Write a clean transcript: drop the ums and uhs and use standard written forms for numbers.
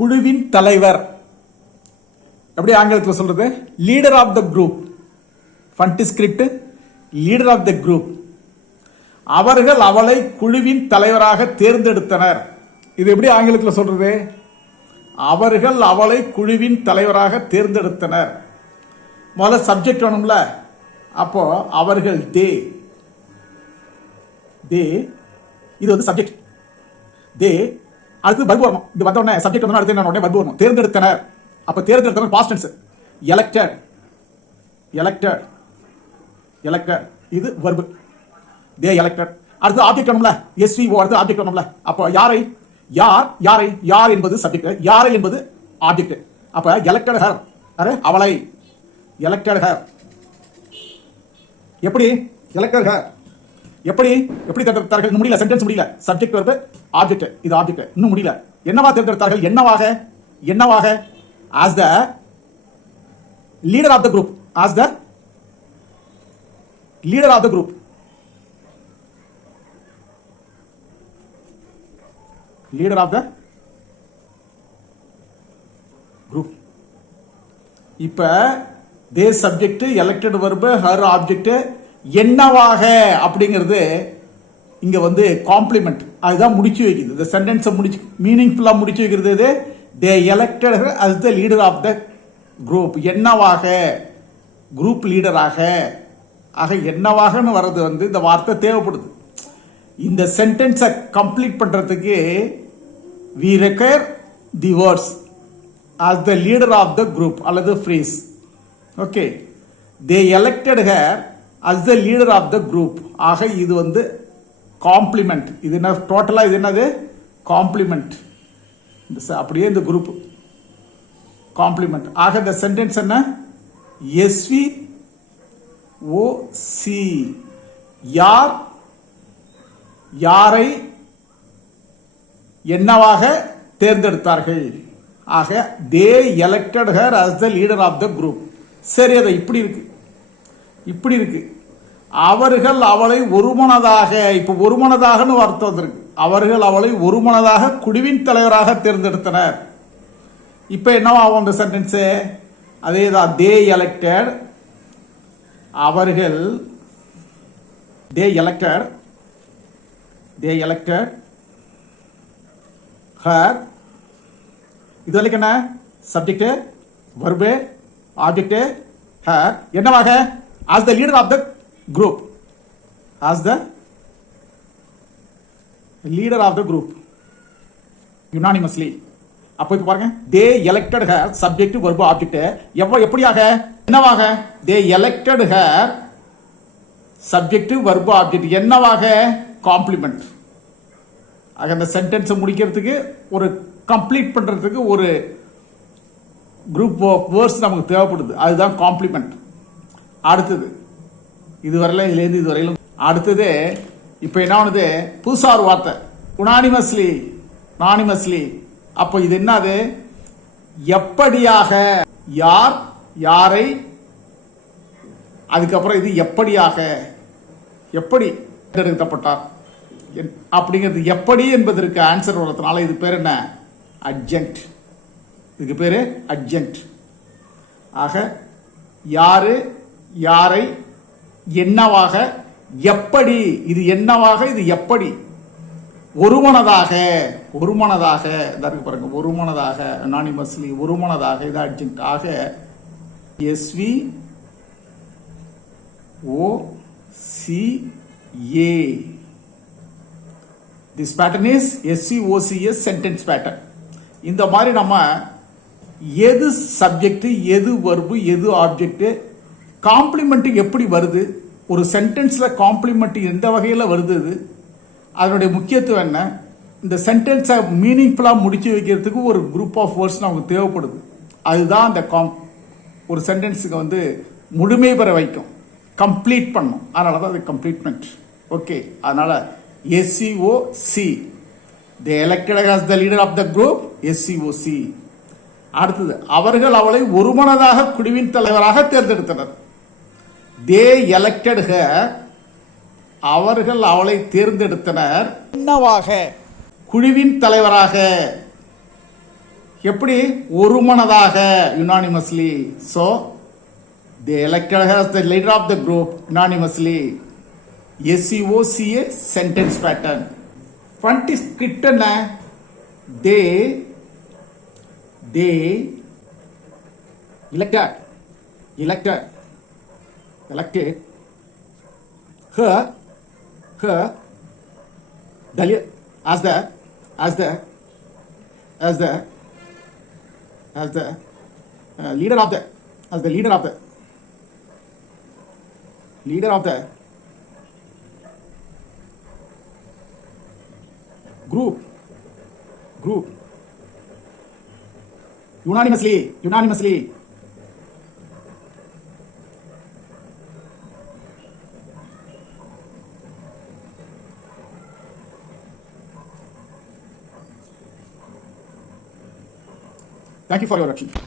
குழுவின் தலைவர். எப்படி ஆங்கிலத்தில் சொல்றது? Leader of the group. ஃபண்ட் ஸ்கிரிப்ட் லீடர் ஆஃப் த குரூப். அவர்கள் அவளை குழுவின் தலைவராக தேர்ந்தெடுத்தனர். இது எப்படி ஆங்கிலத்தில் சொல்றது? அவர்கள் அவளை குழுவின் தலைவராக தேர்ந்தெடுத்தனர். முதல்ல சப்ஜெக்ட் வேணும்ல, அப்போ அவர்கள் தே இது வந்து சப்ஜெக்ட். தே அடுத்து பர்பு வரணும். இது வந்த உடனே சப்ஜெக்ட் வந்தோடனே அடுத்து என்ன உடனே பர்பு வரணும். தேர்ந்தெடுத்தனர். அப்ப தேர்ந்தெடுத்தனர் பாஸ்ட் டென்ஸ். எலெக்டட் இது வர்பு. தே எலெக்டட். அடுத்து ஆப்ஜெக்ட் வேணும்ல, எஸ்விஓ அடுத்து ஆப்ஜெக்ட் வேணும்ல. அப்போ யார் என்பது சப்ஜெக்ட், யாரை என்பது ஆப்ஜெக்ட். அப்ப எலெக்டட் ஹர், அவளை எலெக்டட் ஹர். எப்படி எலெக்டட் ஹர் எப்படி தேர்ந்தெடுத்தார்கள்? முடியல, சென்டென்ஸ் முடியல. சப்ஜெக்ட் வெர்பு ஆப்ஜெக்ட், இது ஆப்ஜெக்ட் இன்னும் முடியல. என்னவா தேர்ந்தெடுத்தார்கள்? என்னவாக as the leader of the group, as the leader of the group, leader of the group. இப்ப the subject, elected verb, her object, என்னவாக அப்படிங்கிறது இங்க வந்து காம்ப்ளிமெண்ட். அதுதான் முடிச்சு வைக்கிறது. இந்த சென்டென்ஸை முடிச்சு மீனிங்ஃபுல்லா முடிச்சு வைக்கிறது. தே elected her as the leader of the group. என்னவாக, குரூப் லீடராக. ஆக என்னவாகன்னு வர்றது வந்து இந்த வார்த்தை தேவைப்படுது. இந்த சென்டென்ஸை கம்ப்ளீட் பண்றதுக்கு we require the words as the leader of the group அல்லது phrase. Okay, they elected her as the leader of the group. ஆக இது வந்து காம்ப்ளிமெண்ட். இது என்ன டோட்டலா? இது என்னது? காம்ப்ளிமெண்ட். அப்படியே இந்த குரூப் காம்ப்ளிமெண்ட். ஆக இந்த சென்டென்ஸ் என்ன? SVOC. யாரை என்னவாக தேர்ந்தெடுத்தார்கள். ஆக தே elected her as the leader of the group. சரி, அது இப்படி இருக்கு. அவர்கள் அவளை ஒருமனதாக, இப்ப ஒருமனதாகனு வார்த்தை வந்திருக்கு. அவர்கள் அவளை ஒருமனதாக குழுவின் தலைவராக தேர்ந்தெடுத்தனர். இப்ப என்னவாகும் அந்த சென்டென்ஸ்? அதேதான். தே எலெக்டட், அவர்கள் தே எலெக்டட் ஹர். இது வரைக்கும் என்ன? Subject, verb, object, her. என்னவாக? as the leader of the group, as the leader of the group, unanimously. அப்போ இப்ப பாருங்க, they elected her, subject, verb, object. எப்படியாக? என்னவாக? they elected her, subject, verb, object. என்னவாக? காம்ப்ளிமெண்ட். ஆக அந்த சென்டென்ஸை முடிக்கிறதுக்கு, ஒரு கம்ப்ளீட் பண்றதுக்கு ஒரு குரூப் ஆஃப் வேர்ட்ஸ் நமக்கு தேவைப்படுது. அதுதான் காம்ப்ளிமெண்ட். அடுத்தது இதுவரையில, இதுலேருந்து இதுவரையிலும் அடுத்தது இப்போ என்ன ஆனது? புதுசா ஒரு வார்த்தை, உனானிமஸ்லி. அப்போ இது என்னது? எப்படியாக. யாரை, அதுக்கப்புறம் இது எப்படியாக, எப்படி தேர்ந்தெடுக்கப்பட்டார் அப்படிங்கிறது. எப்படி என்பதற்கு ஆன்சர் வரதுனால இது பேர் என்ன? அட்ஜெக்ட். இதுக்கு பேரு அட்ஜெக்ட். ஆக யாரை என்னவாக, எப்படி, இது என்னவாக, இது எப்படி, ஒருமனதாக இருக்கு பாருங்க. ஒருமனதாக, அனானிமஸ்லி, ஒருமனதாக, இது அட்ஜெக்ட். ஆக SVOCA. this pattern is SVOCA sentence pattern. இந்த மாதிரி நம்ம எது சப்ஜெக்ட், எது வர்பு, எது ஆப்ஜெக்ட், காம்ப்ளிமெண்ட் எப்படி வருது, ஒரு சென்டென்ஸ்ல காம்ப்ளிமெண்ட் எந்த வகையில் வருது, அதனுடைய முக்கியத்துவம் என்ன, இந்த சென்டென்ஸை மீனிங்ஃபுல்லா முடிச்சு வைக்கிறதுக்கு ஒரு குரூப் ஆஃப் வேர்ட்ஸ் நமக்கு தேவைப்படுது. அதுதான் அந்த ஒரு சென்டென்ஸுக்கு வந்து முழுமை பெற வைக்கும், கம்ப்ளீட் பண்ணும். அதனால தான் அது கம்ப்ளீட்மெண்ட். ஓகே, அதனால SVOC. they elected as the leader of the group. SVOC. அடுத்தது, அவர்கள் அவளை ஒருமனதாக குழுவின் தலைவராக தேர்ந்தெடுத்தனர். தே எலெக்டட் ஹர், அவர்கள் அவளை தேர்ந்தெடுத்தனர். என்னவாக? குழுவின் தலைவராக. எப்படி ஒருமனதாக unanimously. So they elected her as the leader of the group unanimously. SEOCA sentence pattern. Front is script na. They elected her the as the leader of the group unanimously. Thank you for your attention.